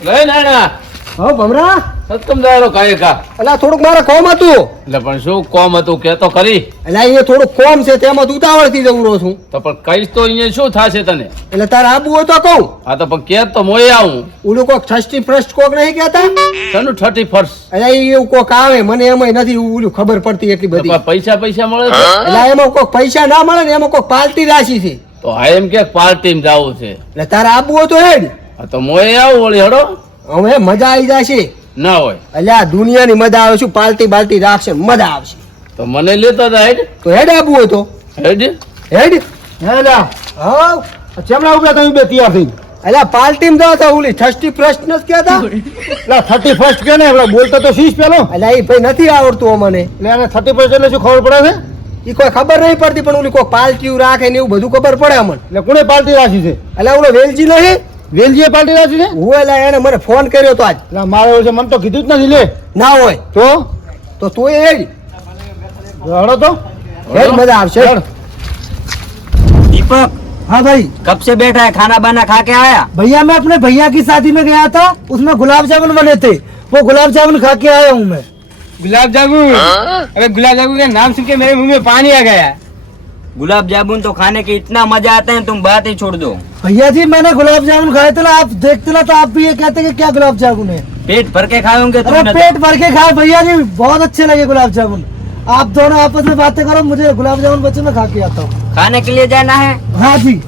લઈ નાણા હા ભમરા સત્કમ દાયરો કાય કા અલા થોડુંક મારે કોમ હતું એટલે પણ શું કોમ હતું કે તો કરી અલા અહીંયા થોડુંક કોમ છે તેમાં તું ઉતાવળથી જવું રહું છું તો પણ કઈશ તો અહીંયા શું થાશે તને એટલે તારે આબુ હોય તો કહું હા તો પણ કે તો મોય આવું ઓલું કોક થર્સ્ટી ફર્સ્ટ કોક નહીં કહેતા તનું 31 અલા એવું કોક આવે મને એમાં નથી ઓલું ખબર પડતી એટલી બધી પૈસા પૈસા મળે છે એટલે એમાં કોક પૈસા ના મળે ને એમાં કોક પાર્ટી રાશી છે તો આ એમ કે પાર્ટીમાં જાવું છે એટલે તારે આબુ હોય તો હેડ હા તો મોય આવું વળી હડો હવે મજા આવી જશે ના હોય એટલે આ દુનિયાની મજા આવે શું પાર્ટી બાલ્ટી રાખશે મજા આવશે તો મને લેતો જા હેડ તો હેડ આબુ હોય તો હેડ હેડ હેલા હા ચેમલા ઉભા તમે બે તૈયાર થઈ એટલે પાર્ટીમાં જાવ તો ઓલી થર્સ્ટી ફર્સ્ટ નથી કહેતા એટલે 31 કે ને આપણે બોલતો તો શીશ પેલો એટલે એ ભાઈ નથી આવડતું મને એટલે આને 31 એટલે શું ખબર પડે છે એ કોઈ ખબર નહીં પડતી પણ ઓલી કોઈ પાર્ટી રાખે ને એવું બધું ખબર પડે અમને એટલે કોને પાર્ટી રાખી છે એટલે ઓલો વેલજી નહીં વેલજીએ પાર્ટી રાખી છે હું એટલે એને મને ફોન કર્યો તો આજ એટલે મારે એવું છે મને તો કીધું જ નથી લે ના હોય તો તું હેડ હળો તો હેડ મજા આવશે હેડ. दीपक हाँ भाई कब से बैठा है खाना बाना खा के आया भैया मैं अपने भैया की शादी में गया था उसमें गुलाब जामुन बने थे वो गुलाब जामुन खा के आया हूँ मैं गुलाब जामुन अबे गुलाब जामुन का नाम सुन के मेरे मुंह में पानी आ गया गुलाब जामुन तो खाने के इतना मजा आता है तुम बात ही छोड़ दो भैया जी मैंने गुलाब जामुन खाए थे ना आप देखते ना तो आप भी ये कहते कि क्या गुलाब जामुन है पेट भर के खाए होंगे अरे तुमने पेट भर के खाए भैया जी बहुत अच्छे लगे गुलाब जामुन आप दोनों आपस में बातें करो मुझे गुलाब जामुन बच्चे में खा के आता हूँ खाने के लिए जाना है हाँ जी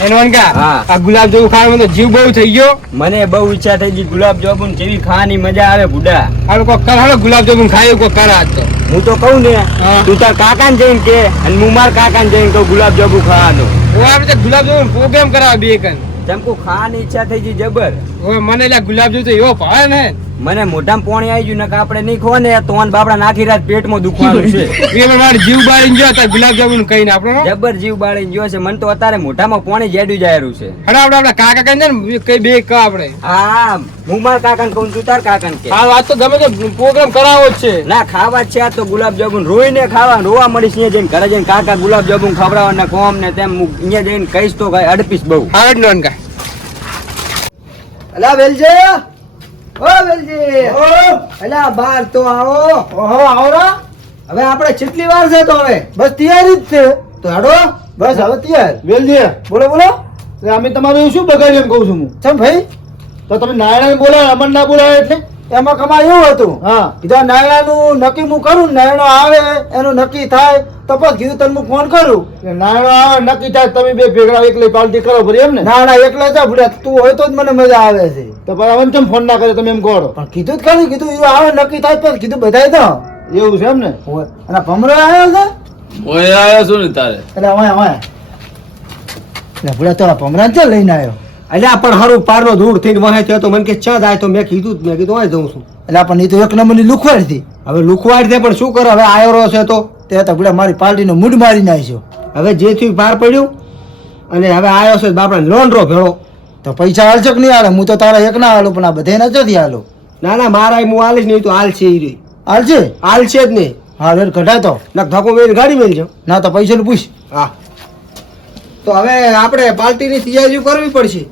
એનવન કા હા. આ ગુલાબ જામુન ખાવામાં તો જીવ બહુ થઈ ગયો મને બહુ ઈચ્છા થઈ ગઈ ગુલાબ જામુન જેવી ખાવાની મજા આવે બુડા આ લોકો કર હાલો ગુલાબ જામુન ખાય કો કર આજ તો હું તો કહું ને હા. તું તાર કાકાને જઈને કે અને હું માર કાકાને જઈને કહું ગુલાબ જામુન ખાવાનો ઓ આપણે ગુલાબ જામુન પ્રોગ્રામ કરાવ બે કન તમકો ખાવાની ઈચ્છા થઈ ગઈ જબર ઓ મને લા ગુલાબ જામુન તો એવો ભાવે ને મને મોઢામાં પોણી આવી ગયું નકા આપણે નહીં ખો ને તો બાપડા નાખી રાત પેટમાં દુખવાનું છે એ મારે જીવ બાળીને જો તો ગુલાબ જામુન કહીને આપણો જબર જીવ બાળીને ગયો છે મને તો અત્યારે મોઢામાં પોણી જેડ્યું જાયરું છે હડા આપણે કાકા કહીને ને કઈ બે કા આપણે હા હું માર કાકાને કહું તું તાર કાકાને કે આ વાત તો ગમે તે પ્રોગ્રામ કરાવો જ છે ના ખાવા જ છે આ તો ગુલાબ જામુન રોઈને ખાવા રોવા મળીશ અહીંયા જઈને ઘરે જઈને કાકા ગુલાબ જામુન ખવડાવવાના કોમ ને તેમ હું અહીંયા જઈને કહીશ તો કઈ અડપીશ બહુ આવડ નોન કા અલા વેલજી ઓ વેલજી અલા બાર તો આવો ઓહો આવરા હવે આપણે કેટલી વાર છે તો હવે બસ તૈયારી જ છે તો હેડો બસ હવે તૈયાર વેલજી બોલો બોલો અમે તમારું શું બગાડ્યું એમ કહું છું હું ચમ ભાઈ તો તમે નારાયણ બોલાય અમર ના બોલાય એટલે એમાં કમાય એવું હતું હા કીધું નાયણાનું નક્કી હું કરું ને નાયણો આવે એનું નક્કી થાય તો પછી કીધું તને હું ફોન કરું નારાયણ આવે નક્કી થાય તમે બે ભેગા એકલી પાર્ટી કરો ભરી એમ ને ના ના એકલા જા ભૂલ્યા તું હોય તો જ મને મજા આવે છે તો પણ હવે કેમ ફોન ના કરે તમે એમ કહો પણ કીધું જ ખરું કીધું એ આવે નક્કી થાય પછી કીધું બધાય તો એવું છે એમ ને હોય. અને ભમરો આવ્યો છે મોય આવ્યો છું ને તારે એટલે હવે હવે એટલે ભૂલ્યા તો ભમરા જ લઈને આવ્યો એટલે આ પણ હારું પારનો ધૂળ થઈને વહે થયો તો મને કે ચા જાય તો મેં કીધું જ મેં કીધું અહીં જઉં છું એટલે પણ એ તો એક નંબરની લુખવાડ હતી હવે લુખવાડ છે પણ શું કરે હવે આયો છે તો તે તો ભૂલ્યા મારી પાર્ટીનો મૂડ મારી નાખ્યો હવે જે થયું પાર પડ્યું અને હવે આવ્યો છે બાપડા લોન રો ભેળો તો પૈસા હાલશે કે નહીં હાલે હું તો તારા એક ના હાલું પણ આ બધા નથી હાલો ના ના મારા હું હાલીશ નહીં તો હાલશે એ રહી હાલશે જ નહીં હા વેર કઢાય તો ના ધક્કો વેર ગાડી મેલજો ના તો પૈસાનું પૂછ હા તો હવે આપણે પાર્ટીની તૈયારી કરવી પડશે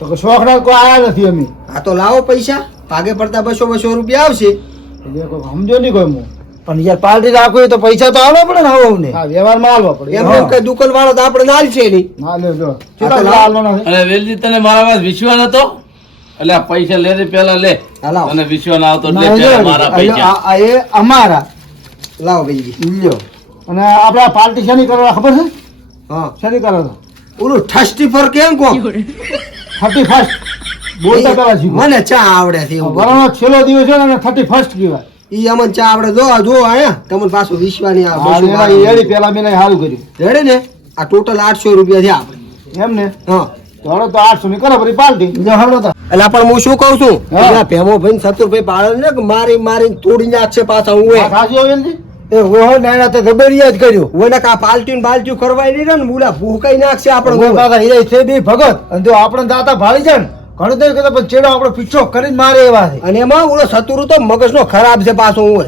તો કે શોખના કોઈ આયા નથી અમે હા તો લાવો પૈસા ભાગે પડતા 200 રૂપિયા આવશે એટલે કોઈ સમજો નહીં કોઈ હું પણ યાર પાર્ટી રાખવી હોય તો પૈસા તો આવવા પડે ને હવે હા વ્યવહારમાં હાલવા પડે એમ કઈ દુકાન વાળો તો આપણે ના છે નહીં હા લે લો હા, તો હાલવાના છે અને વેલજી તને મારા પાસે વિશ્વાસ હતો એટલે આ પૈસા લે રે પેલા લે હા, લાવો. અને વિશ્વાસ ના આવતો એટલે ના, પેલા જો, મારા એટલે પૈસા આ એ અમારા લાવો ભાઈ લ્યો અને આપણે આ પાર્ટી શેની કરવા ખબર છે હા શેની કરવા ઓલું થર્સ્ટી ફોર કેમ કો 31 બોલતા પેલા શીખો મને ચા આવડે છે એવું બધું. વરણનો છેલ્લો દિવસ છે ને 31 કહેવાય ઈ અમન ચા આવડે જો આયા તમને પાછું વિશ્વા નહીં આવે હા, એના એડી પેલા મેં સારું કર્યું રેડે ને આ ટોટલ 800 રૂપિયા થયા આપણે એમ ને હા તો હવે તો 800 ની કરો ફરી પાર્ટી એટલે પણ હું શું કહું છું હા. પેલા ભેમો ભાઈ સતુરભાઈ પાડે ને કે મારી તોડી નાખશે પાછા હું આ ખાસી હોય ને એ ઓહો નાના તો ગબરિયા જ કર્યું ઓને કા પાલટી બાલટી કરવાય નહીં ને મુલા ભૂકાઈ નાખશે આપણે એ છે બે ભગત અને જો આપણે દાતા ભાળી જાય ને ઘણું તો કહેતા પણ ચેડો આપણે પીછો કરીને મારે એવા છે અને એમાં ઓલો સતુરુ તો મગજનો ખરાબ છે પાછો હું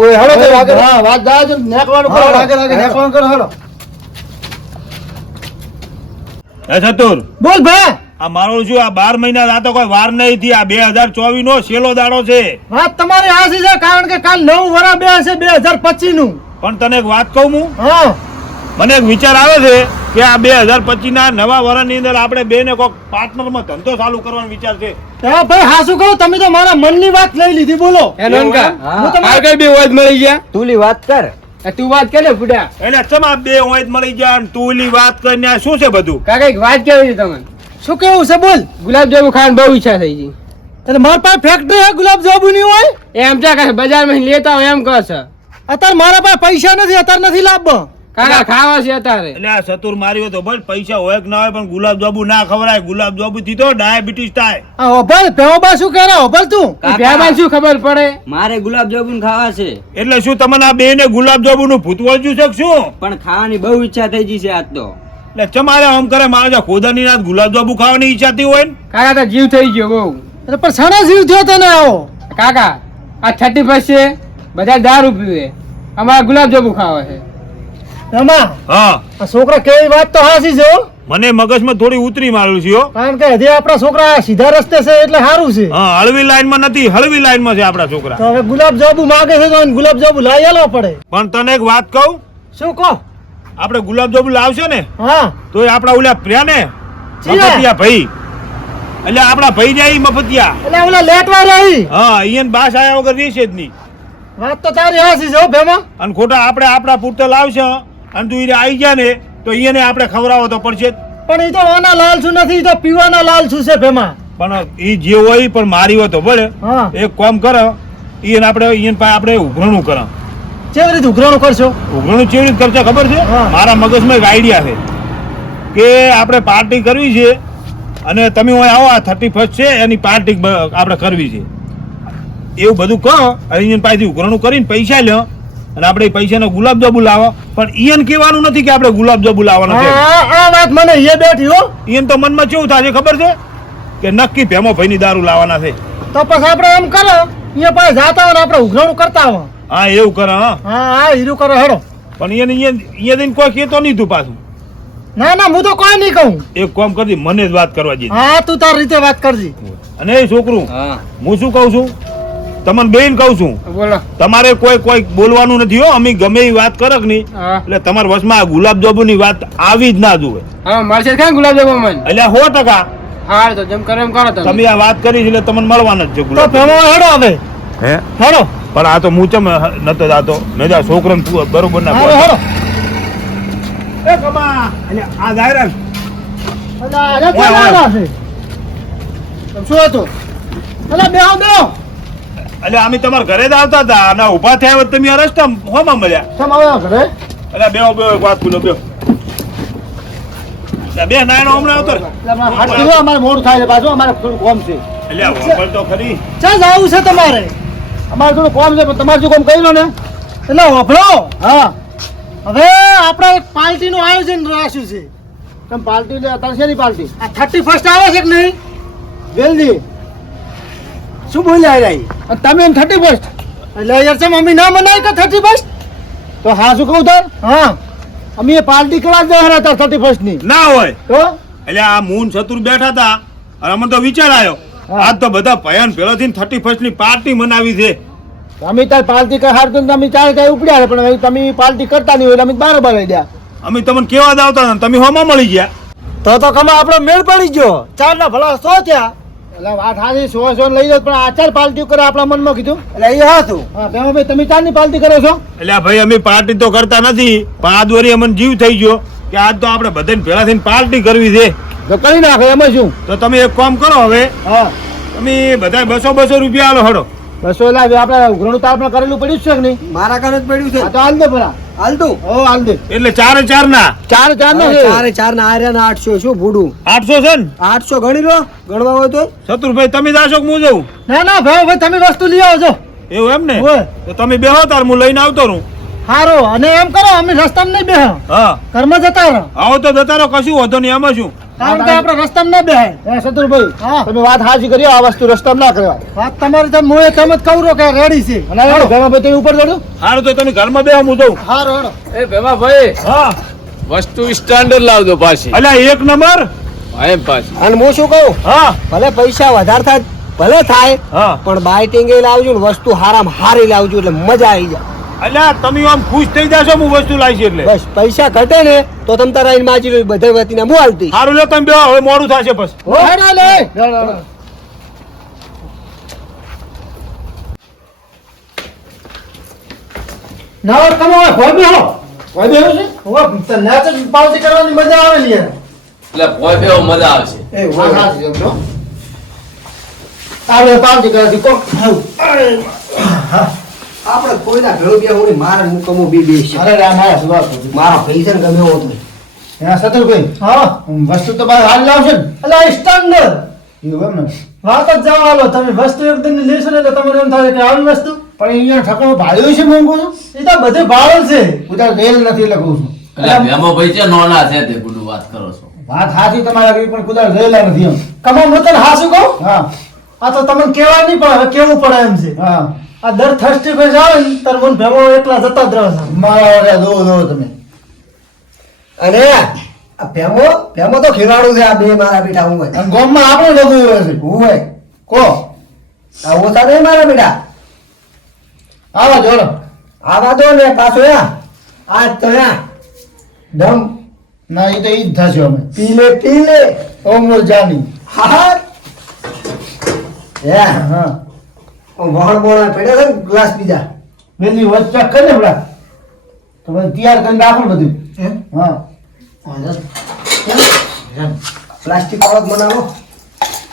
ઓય હળો તો આગળ હા, વાત દા જ નેકવાનું કરો આગળ નેકવાનું કરો હળો ચતુર બોલ ભાઈ આ મારો શું આ 12 મહિના આ તો કોઈ વાર નહીં થી. આ 2024 નો છેલ્લો દાડો છે. વાત તમારી હાચી છે, કારણ કે કાલ નવું વરા બે હશે 2025 નું. પણ તને એક વાત કહું હું, હા મને એક વિચાર આવે છે કે આ 2025 ના નવા વર્ષની અંદર આપણે બે ને કોઈક પાર્ટનરમાં ધંધો ચાલુ કરવાનો વિચાર છે. એ ભાઈ હાસુ કહું, તમે તો મારા મનની વાત લઈ લીધી, બોલો. હું તમારે કઈ બે વાત મળી ગયા તુલી વાત કર. તું વાત કે ને ફુડા એટલે ચમા બે હોય જ મળી જાય ને તું ઓલી વાત કરીને આ શું છે બધું? કાકા એક વાત કેવી છે તમને? શું કેવું છે બોલ. ગુલાબજાંબુ ખાવાની બહુ ઈચ્છા થઈ ગઈ. એટલે મારા પાસે ફેક્ટરી હે ગુલાબ જાંબુ ની હોય. એમ ચા કાંઈ બજારમાં લેતા હોય એમ કહો છો? અત્યારે મારા પાસે પૈસા નથી, અત્યારે નથી લાવવા. કાકા ખાવા છે અત્યારે. એટલે આ ચતુર માર્યો તો ભાઈ પૈસા હોય કે ના હોય પણ ગુલાબજાંબુ ના ખવડાય. ગુલાબજાંબુ થી તો ડાયાબિટીસ થાય. આ ઓભળ ભેવબા શું કરે ઓભળ તું. બેબાન શું ખબર પડે? મારે ગુલાબજાંબુ ખાવા છે, એટલે શું તમને આ બે ને ગુલાબજાંબુ નું ભૂત વળજ્યું છે કે શું? પણ ખાવાની બહુ ઈચ્છા થઈ ગઈ છે આજ તો. એટલે ચમારે આમ કરે મારા ખોદાની રાત ગુલાબજાંબુ ખાવાની ઈચ્છા થઈ હોય ને કાકા તો જીવ થઈ ગયો બહુ. એટલે પણ સારા જીવ થયો તને આવો. કાકા આ 31 છે, બધા દારૂ પીવે, અમારે ગુલાબજાંબુ ખાવા છે. એમાં હા આ છોકરા કેવી વાત તો હાસી છે હો. મને મગજમાં થોડી ઉતરી મારેલું છે હો. કારણ કે હજી આપણા છોકરા સીધા રસ્તે છે એટલે સારું છે. હા હળવી લાઈનમાં નથી, હળવી લાઈનમાં છે આપણા છોકરા. તો હવે ગુલાબ જાંબુ માંગે છે તો એને ગુલાબ જાંબુ લાવી આલવા પડે. પણ તને એક વાત કહું, શું કહો. આપણે ગુલાબજાંબુ લાવશે ને હા તો એ આપણા ઓલા પ્રિયા ને ચીયા? મફતિયા ભાઈ, એટલે આપણા ભાઈ જાય ઈ મફતિયા. એટલે ઓલા લેટવા રહી. હા અહીંયા બાસ આયા વગર રહેશે જ નહીં. વાત તો તારી હાસી છે હો ભેમા. અને ખોટા આપણે આપણા પૂરતા લાવશે અને તું એને આવી જાય ને તો એને આપણે ખવડાવો તો પડશે જ. પણ એ તો આના લાલચું નથી, ઈ તો પીવાના લાલચું છે ભેમા. પણ એ જે હોય પણ મારી હોય તો ભલે. હા એક કામ કરે એને આપણે એને પાસે આપણે ઉઘરણું કરે. કેવી રીતે ઉઘરાણું કરશો. ઉઘરણું કેવી રીતે કરશે ખબર છે? હા. મારા મગજમાં એક આઈડિયા છે કે આપણે પાર્ટી કરવી છે અને તમે અહીં આવો, આ 31 છે એની પાર્ટી આપણે કરવી છે એવું બધું કહો અને એને પાસેથી ઉઘરણું કરીને પૈસા લ્યો અને આપણે એ પૈસાનો ગુલાબજાંબુ લાવો. પણ ઈયન કહેવાનું નથી કે આપણે ગુલાબજાંબુ લાવવાનો છે. આ વાત મને એ બેઠી હો. ઈયન તો મનમાં કેવું થાય છે ખબર છે કે નક્કી ભેમો ભાઈની દારૂ લાવવાના છે. તો પછી આપણે એમ કરો, અહીંયા પાસે જાતા હોય ને આપણે ઉઘરાણું કરતા હોય. હા એવું કરે. હા હા હા હીરું કરો હેડો. પણ ઈયન કોઈ કહેતો નહીં તું પાછું. ના ના હું તો કોઈ નહીં કહું. એક કામ કરજે, મને જ વાત કરવા જઈએ. હા તું તારી રીતે વાત કરજી. અને એ છોકરું હા હું શું કહું છું તમને બેન કહું છું, બોલો. તમારે કોઈ બોલવાનું નથી હો. અમે ગમે એ વાત કરક નહીં હા એટલે તમારા વશમાં ગુલાબજાંબુ ની વાત આવી જ ના જોવે. હા મળશે ક્યાં ગુલાબજાંબુ મને? એટલે 100% હા તો જેમ કરો એમ કરો તમે. તમે આ વાત કરી છે એટલે તમને મળવાના જ છે તો ગુલાબ. ભેમો હેડો હવે. હે હેડો પણ આ તો મૂચમ નતો જાતો. મેં આ છોકરાને બરોબર ના હવે હેડો. એ કમા એટલે આ દાયરા અલા અરે કોઈ ના છે. શું હતું? અલા બેહો બેહો. એટલે અમે તમારા ઘરે જ આવતા હતા અને ઊભા થયા વખત તમે આ રસ્તા હોમાં મળ્યા. કેમ આવ્યા ઘરે? એટલે બેહો બેહો એક વાત બોલો બેહો. એટલે બે નાયણો હમણાં આવતો રે. હાથ કીધું અમારે મોડું થાય છે પાછું, અમારે થોડું કોમ છે. એટલે આ વાપર તો ખરી. ક્યાં જવું છે તમારે? અમારે થોડું કોમ છે પણ તમારે શું કોમ કહી લો ને. એટલે વભળો. હા હવે આપણે એક પાર્ટીનું આયોજન રાખ્યું છે. તમે પાર્ટી એટલે અત્યારે શેની પાર્ટી? આ 31 આવે છે કે નહીં? જલ્દી શું બોલ્યા રહી? તમે એમ 31 એટલે યાર છે મમ્મી ના મનાય કે 31? તો હા શું કહું તાર? હા અમે એ પાર્ટી કરવા જ રહ્યા હતા 31 ની. ના હોય તો એટલે આ મૂન ચતુર બેઠા હતા અને અમને તો વિચાર આવ્યો હા. આજ તો બધા ભયાન પેલોથી 31 ની પાર્ટી મનાવી છે. અમે તાર પાર્ટી કઈ હારતું તમે ચાર કઈ ઉપડ્યા પણ હવે તમે પાર્ટી કરતા નહીં હોય એટલે અમે બરાબર લઈ ગયા. અમે તમને કેવા જ આવતા હતા ને તમે હોમાં મળી ગયા. તો કમા આપણો મેળ પડી ગયો. ચાર ના ભલા 100 થયા. એટલે વાત હાજી 100 લઈ જાવ પણ આ ચાર પાર્ટી કરે આપણા મનમાં કીધું. એટલે એ હતું. હા ભાઈ તમે ચાર ની પાર્ટી કરો છો? એટલે આ ભાઈ અમે પાર્ટી તો કરતા નથી પણ આ દોરી અમને જીવ થઈ ગયો કે આજ તો આપણે બધાને ભેળા થઈને પાર્ટી કરવી છે. તો કરી નાખો એમાં શું. તો તમે એક કામ કરો હવે હા તમે બધા 200 રૂપિયા આલો હડો. 200 લાવ આપણે ઉઘરણું તો આપણે કરેલું પડ્યું છે કે નહીં? મારા ઘરે જ પડ્યું છે. હા તો હાલ દે ભલા. હાલ તું. હો હાલ દે. એટલે 4 ના ચાર ચાર ના છે. ચારે ચાર ના આર્યા ના 800 શું ભૂડું? 800 છે ને 800 ગણી લો, ગણવા હોય તો. ચતુરભાઈ તમે જાશો કે હું જઉં? ના ના ભાઈ તમે વસ્તુ લઈ આવજો. એવું એમ ને? હોય. તો તમે બેહો તાર હું લઈને આવતો રહું. સારો અને એમ કરો અમે રસ્તામાં નહીં બેહ, હા ઘરમાં જતા રહો. આવો તો જતા રહો, કશું વાંધો નહીં. આમાં શું કારણ કે આપણે રસ્તામાં ના બેહાય. શત્રુભાઈ હા તમે વાત હાજી કરી, આ વસ્તુ રસ્તામાં ના કરેવાય. વાત તમારી તમે મોએ તમે જ કહું કે રેડી છે. અને હેડો ભાઈ તમે ઉપર ચડો. સારું તો તમે ઘરમાં બેહો હું જઉં. હારો હેડો. એ ભેમા ભાઈ હા વસ્તુ સ્ટાન્ડર્ડ લાવજો પાછી. અલ્યા એક નંબર. હા એમ પાછું અને હું શું કહું હા ભલે પૈસા વધારે થાય ભલે થાય હા પણ બાઇટિંગ એ લાવજો ને વસ્તુ હારામાં હારી લાવજો એટલે મજા આવી જાય અલ્યા તમે આમ ખુશ થઈ જાશો હું વસ્તુ લાવીશ એટલે બસ પૈસા ઘટે ને તો તમે તારા આઈને માજી લો બધે વતીને હું હાલતી સારું લે તમે બેહો, હવે મોડું થશે બસ ના તમે હોય ભોય બેહો ભોય બેહો છે હવે નાચ પાવતી કરવાની મજા આવે ને યાર એટલે કોઈ બેવો મજા આવશે એ વાત સાચી છે બરો આપણે પાવતી કરવાથી કોક આપણે કોઈના ઘરો બે હું મારે મુકમો બી બે છે અરે રા મારા સુવાસ કરું મારા પૈસા ને ગમે એવો તો હા સતલભાઈ હા વસ્તુ તો બાર હાલ લાવશે ને એટલે સ્ટાન્ડર્ડ એવું એમ ને વાત જ જવા આલો તમે વસ્તુ એકદમ લેશો ને તો તમને એમ થાય કે આવી વસ્તુ પણ અહીંયા ઠકાણું ભાડ્યું છે મેં કહું છું એ તો બધે ભાડું છે ઉધાર રેલ નથી એટલે કહું છું એટલે ભેમો ભાઈ છે નોના છે તે બધું વાત કરો છો વાત સાચી તમારા ઘરે પણ કુદાર રહેલા નથી એમ કમો મતન હાસું કહું હા આ તો તમને કહેવાય નહીં પણ હવે કેવું પડે એમ છે હા આ દર થર્સ્ટે કોઈ આવે ને તાર મન ભેમો એકલા જતા જ રહો છો મારા દો તમે અને આ ભેમો તો ખેલાડું છે આ બે મારા બેટા હું હોય અને ગામમાં આપણે બધું એવું છે હું હોય કો આ ઓછા નહીં મારા બેટા આવા જોડો આવા દો ને પાછો આજ તો દમ ના એ તો ઈ જ થશે અમે પીલે ઓમર જાની હા હા વહણ બોણા પડ્યા છે ને ગ્લાસ બીજા વેલી વચ્ચે કરે બડા તો બધું તૈયાર કરીને રાખો ને બધું હા પ્લાસ્ટિક વાળો જ બનાવો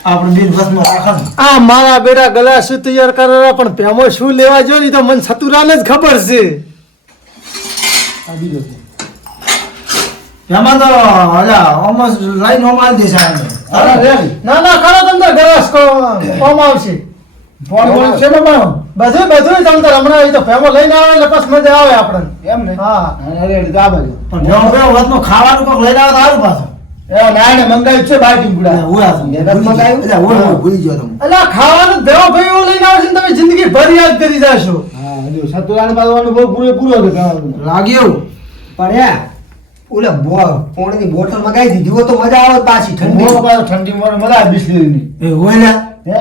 આપણે બિલ બસમાં રાખો આ મારા બેટા ગલા શું તૈયાર કરેલા પણ ભેમો શું લેવા જો ની તો મને સતુરાને જ ખબર છે આ બીજો છે એમાં તો હજા ઓલમોસ્ટ લાઈન ઓમાલ દે છે ના ના કરો તમને ગલાસ કોમ આવશે ફોન છે ને પણ બધું તમને હમણાં એ તો ભેમો લઈને આવે એટલે પછી મજા આવે આપણને એમ ને હા રેડી જા બાજુ પણ ભેમો વતનો ખાવાનું કોક લઈને આવે તો સારું પાછું એ ના ને મંગાવ્યું છે બાઈટિંગ ગુડા હું મંગાવ્યું એટલે હું ભૂલી ગયો તમે એટલે ખાવાનું ભેમો ભાઈ એવું લઈને આવે છે ને તમે જિંદગી ભર યાદ કરી જાશો હા જો સતુરાને બાદવાનો બહુ પૂરો હતો લાગ્યું પણ ઓલા પોણીની બોટલ મગાવી દીધી હોય તો મજા આવે પાછી ઠંડી મજા આવે બિસ્લેરીની એ હોય ને હે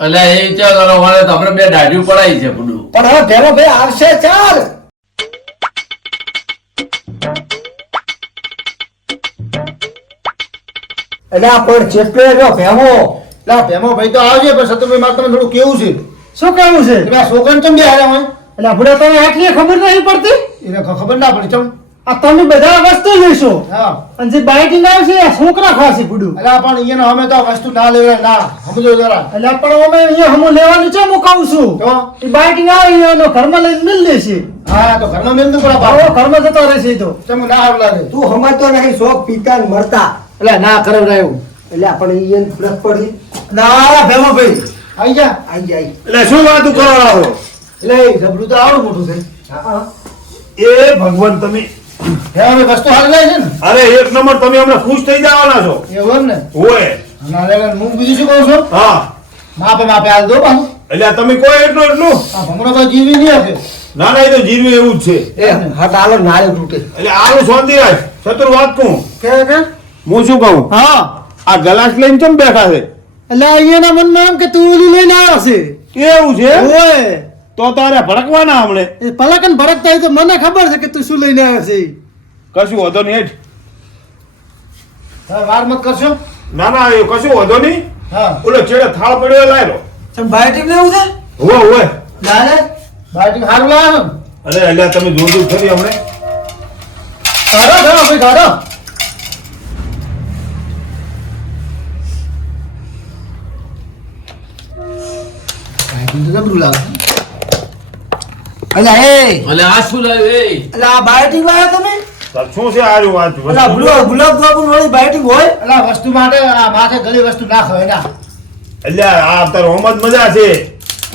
એટલે એ વિચાર કરો વાળે તો આપણે બે દાઢી પડાઈ છે બધું પણ હવે ભેરો ભાઈ આવશે ચાલ એટલે આ પણ ચેપલે રહ્યો ભેમો લા ભેમો ભાઈ તો આવશે પણ સતુભાઈ મારે તમને થોડું કેવું છે શું કેવું છે એટલે આ છોકરાને ચમ બે હારે હોય એટલે આપણે તને આટલી ખબર નહીં પડતી એને ખબર ના પડી ચમ આ તમે બધા વસ્તુ લેશો હા અને જે બાઈટિંગ આવશે એ છોકરા ખાશે પૂડું એટલે પણ એને અમે તો વસ્તુ ના લેવાય ના સમજો જરા એટલે પણ અમે અહીંયા હમું લેવાનું છે હું કહું છું તો એ બાઈટિંગ આવે એનો ઘરમાં લઈને મિલ લેશે હા તો ઘરમાં મિલ દઉં પણ ઘરમાં જતો રહેશે તો ચમ ના હારું લાગે તું સમજતો નહીં શોખ પીતા ને મરતા એટલે ના કરે એવું એટલે આપણે ઈયન ફરક પડી ના ભેમો ભાઈ આઈ જા એટલે શું વાતું કરો આવો એટલે જબરું તો આવડું મોટું છે હા એ ભગવાન તમે હે અમે વસ્તુ હાલ લાય છે ને અરે એક નંબર તમે હમણાં ખુશ થઈ જવાના છો એવું એમ ને હોય ના લે હું બીજું શું કહું છું હા માપે હાલ દો પાછું એટલે તમે કોઈ એટલું આ ભમરો તો જીવી નહીં આપે ના ના એ તો જીરવું એવું જ છે એ હા તાલો નાળે તૂટે એટલે આનું શાંતિ રાખ ચતુર વાત કહું કે હું શું કહું હા આ ગલાસ લઈને કેમ બેઠા છે એટલે અહીંયાના મનમાં એમ કે તું ઓલું લઈને આવ્યો છે એવું છે ઓય તો તારે ભડકવાના હમણે એ પલકન ભરકતા હોય તો મને ખબર છે કે તું શું લઈને આવ્યો છે કશું વધો નહીં હેઠ વાર મત કરશો ના ના એ કશું વધો નહીં હા ઓલો છેડે થાળ પડ્યો લાય લો તમ બાઈટિંગ લેવું છે હોય હોય લાલે બાઈટિંગ હારું લાવ્યો અરે અલ્યા તમે જોડું ખરી હમણે તારો ઘરો ભાઈ તારો બાઈટિંગ તો જબરું લાગે અલા એ એટલે આ શું લાવ્યું એ એટલે આ બાઈટિંગ લાવ્યા તમે તાર શું છે આ જો વાત અલા ગુલાબ જામુન વાળી બાઈટિંગ હોય એટલે વસ્તુ માટે આ માથે ગલી વસ્તુ ના ખવાય ના અલ્યા આ તાર હોમત મજા છે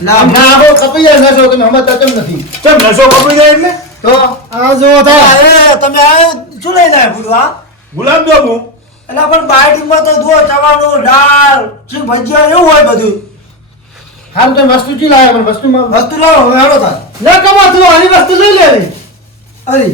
ના ના આખો કપી જાય નશો તમે સમજતા કેમ નથી કેમ નશો કપડી જાય એટલે તો આ જો થાય એ તમે આ શું લઈને આવ્યા પૂરું આ ગુલાબ જાંબુ એટલે પણ બાઈટિંગમાં તો જુઓ ચવાણું દાળ ચીક ભજીયા એવું હોય બધું હાલ તો વસ્તુ ચી લાવે પણ વસ્તુમાં વસ્તુ લાવો હવે હેડો થાય ના કમા તું આની વસ્તુ લઈ લેવી અરે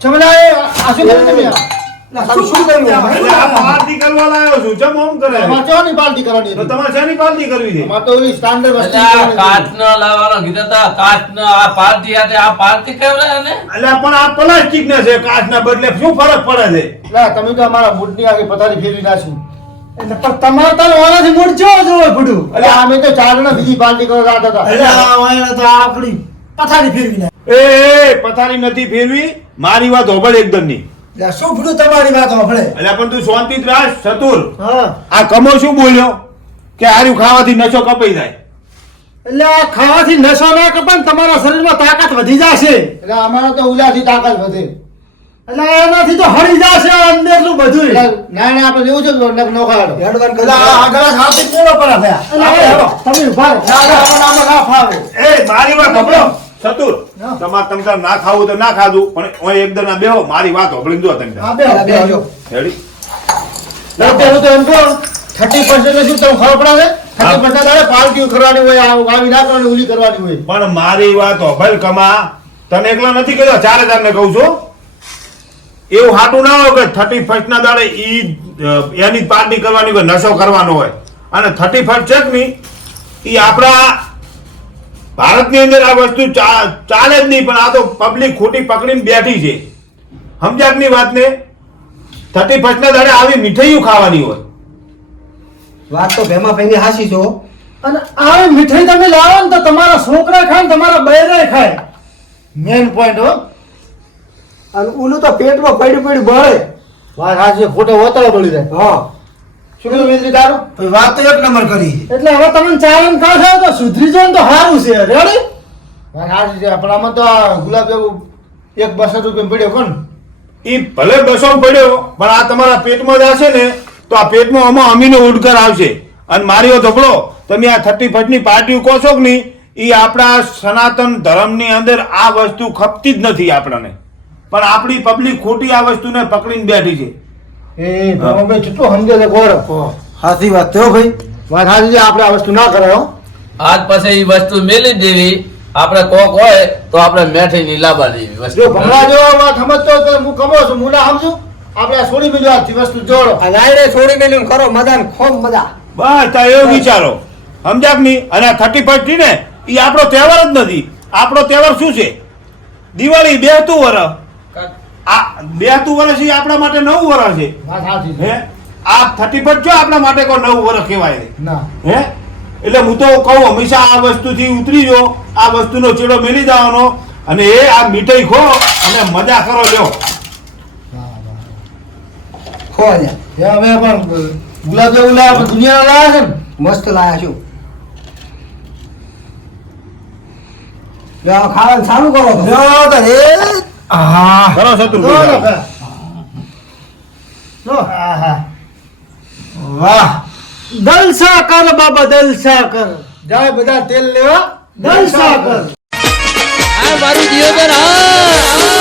ચમલા એ આ શું કરી તમે તમે શું કર્યું એટલે આ પાર્ટી કરવા લાવ્યો છું ચમ ઓમ કરે અમારે ચોની પાર્ટી કરવાની તો હતી? તમારે શેની પાર્ટી કરવી છે અમારે તો એવી સ્ટાન્ડર્ડ વસ્તુ એટલે આ કરવાની હતી. કાચનો લાવવાનો કીધા તા કાચનો આ પાર્ટી hatte આ પાર્ટી કહેવાય ને એટલે પણ આ પ્લાસ્ટિક ને છે કાચના બદલે શું ફરક પડે છે લા, તમે તો અમારા મૂડની આખી પથારી ફેરવી નાખી. એટલે પણ તમારે તારે ઓનાથી મૂળ ચો જ હોય પડું એટલે અમે તો 4 જણા બીજી પાર્ટી કરવા જતા હતા. એટલે આ વાયણા તો આપણી પથારી ફેરવી નાખી. એ પથારી નથી ફેરવી મારી વાત હોબળ એકદમ ની એટલે શું પડું તમારી વાત સાંભળે એટલે પણ તું શાંતિ જ રાખ ચતુર હા. આ કમો શું બોલ્યો કે આર્યું ખાવાથી નશો કપાઈ જાય એટલે આ ખાવાથી નશો ના કપાય ને તમારા શરીરમાં તાકાત વધી જશે. એટલે અમારા તો ઉલાથી તાકાત વધે. એટલે એનાથી તો હળી જશે અંદરનું બધું એટલે ના ના આપણે જેવું છે ને નો ખાડો. હેડવાન કરી આગળ હાથી કેવો પડે ભયા તમે ઉભા રહો. ના ફાવે એ મારી વાત હોબળો ચતુર હા. તમારે ના ખાવું તો ના ખાધું પણ ઓય એકદમ ના બેહો મારી વાત હોબળીને જો તમે હા, બેહો, બેહો. બેહો. રેડી એટલે પેલું તો એમ કહો 30% ને શું તમને ખબર પડે છે? 30% તારે પાર્ટીઓ કરવાની હોય, આવી ના કરવાની, ઓલી કરવાની હોય. પણ મારી વાત હોબળ કમા તને એકલા નથી કહેતો 4000 ને કહું છું એવું હાટું ના હોય કે 31st ના દાડે એની પાર્ટી કરવાની હોય નશો કરવાનો હોય અને 31st છે કે નહીં ઈ આપણા ભારતની અંદર આ વસ્તુ ચાલે જ નહીં પણ આ તો પબ્લિક ખોટી પકડીને બેઠી છે સમજાકની વાતને 31st ના દાડે આવી મીઠાઈઓ ખાવાની હોય વાત તો ભેમા ભાઈની હાસી છો અને આવી મીઠાઈ તમે લાવો ને તો તમારા છોકરા ખાય ને તમારા બૈરાય ખાય. મેન પોઈન્ટ હો. અને ઓલું તો પેટમાં પડ્યું બળે વાત સાચી છે, ખોટો વતળો બળી જાય. હા શું કીધું મિત્રી તારું? તો વાત તો એક નંબર કરી એટલે હવે તમે ચાલન ખાશો તો સુધરી જાય ને તો સારું છે. રેડી? વાત સાચી છે, પણ આમાં તો આ ગુલાબજાંબુ 1 રૂપિયા પડ્યો કોણ? ઈ ભલે બસો પડ્યો પણ આ તમારા પેટમાં જશે ને તો આ પેટમાં આમાં અમીનો ઉડકર આવશે અને મારી ધોબળો તમે આ 31st ની પાર્ટી કહો છો કે નહીં ઈ આપણા સનાતન ધર્મની અંદર આ વસ્તુ ખપતી જ નથી આપણને પણ આપણી પબ્લિક ખોટી આ વસ્તુને પકડીને બેઠી છે એ ભાઈ કેટલું સમજે છે ગોળ. હાથી વાત તો ભાઈ વાત સાચી છે, આપણે આ વસ્તુ ના કરાય હો. આજ પછી એ વસ્તુ મેલી જ દેવી આપણે કોક હોય તો આપણે મેઠી ની લાવવા દેવી જો વસ્તુ ભમરા જેવો વાત સમજતો હોય તો હું કમો છું, હું ના સમજુ. આપણે આ છોડી મેલ્યો આજથી વસ્તુ જોડો. આ લાઈડે છોડી મેલ્યું કરો મદાન ખોમ મદા બસ તા એવું વિચારો સમજ્યા કે નહીં અને આ 31st ની ને ઈ આપણો તહેવાર જ નથી આપણો તહેવાર શું છે દિવાળી બેહતું વરસ આ બેહતું વરસ ઈ આપણા માટે નવું વરસ છે વાત સાચી છે. હે આ 31st જો આપણા માટે કોઈ નવું વરસ કહેવાય છે ના હે એટલે હું તો કહું હંમેશા આ વસ્તુથી ઉતરી જો આ વસ્તુનો ચેડો મેલી જવાનો અને એ આ મીઠાઈ ખો અને મજા કરો લ્યો ખો લ્યા એ હવે પણ ગુલાબજાંબુ લાયા પણ દુનિયાના લાયા છે ને. મસ્ત લાયા છું લ્યો ખાવાનું સારું કરો તો લ્યો તો એ આહા કરો શત્રુ જો ને ભા. જો. વાહ દલસા કર બાબા, દલસા કર. જાય બધા તેલ લેવા દલસા કર. આ મારું દિયોદર હા